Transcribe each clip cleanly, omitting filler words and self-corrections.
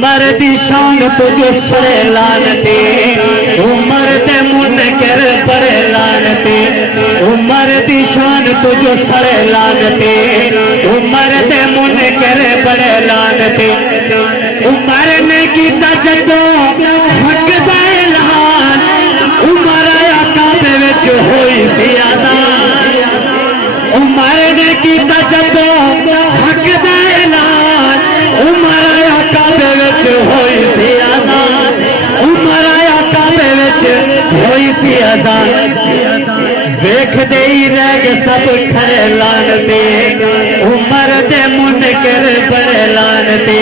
عمر دی شان تجھے سڑے لانتے عمر دے منکر بڑے لانتے عمر دی شان تجھے سڑے لانتے عمر دے منکر بڑے لانتے عمر نے کیتا جدو حق دا اعلان عمر آیا کعبے وچ ہوئی سی آزان عمر نے کیتا جدو حق دا اعلان عمر آیا کعبے وچ ہوئی سی آزان عمر آیا کعبے وچ ہوئی سی آزان ویکھ دے ہی رہ گئے سب کھڑے لانتے عمر دے منکر بڑے لانتے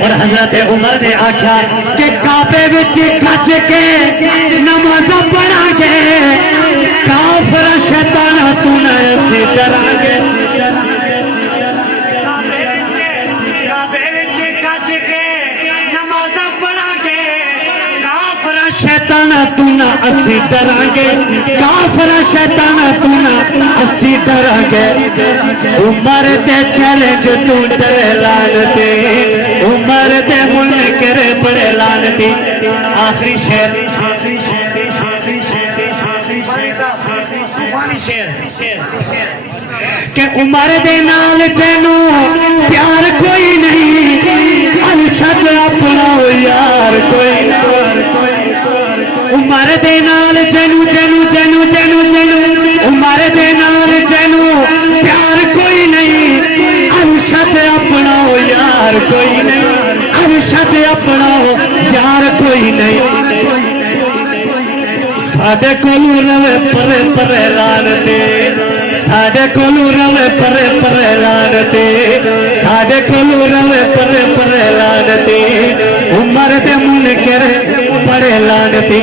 اور حضرت عمر نے آکھا کہ کعبے وچ کھچ کے نماز پڑھا گے کافر شیطان تو نہ اسی ڈرا گے شیطان تو نہ اسی ڈرا گے کافر شیطان تو نہ اسی ڈرا گے عمر دے چیلنج تو ڈرے لانتے عمر دے منکر بڑے لانتے آخری شعر کہ عمر دے نال جنو پیار کوئی نہیں ارشد اپنا یار کوئی عمر دے نال جنو جنو جنو جنو جنو عمر دے نال جنو پیار کوئی نہیں ارشد اپنا یار کوئی نہیں ارشد اپنا یار کوئی نہیں ساڈے کولو روے پرے پرے لانتے ساڈے کولو روے پرے پرے لانتے ساڈے کولو روے پرے پرے لانتے عمر دے منکر بڑے لانتے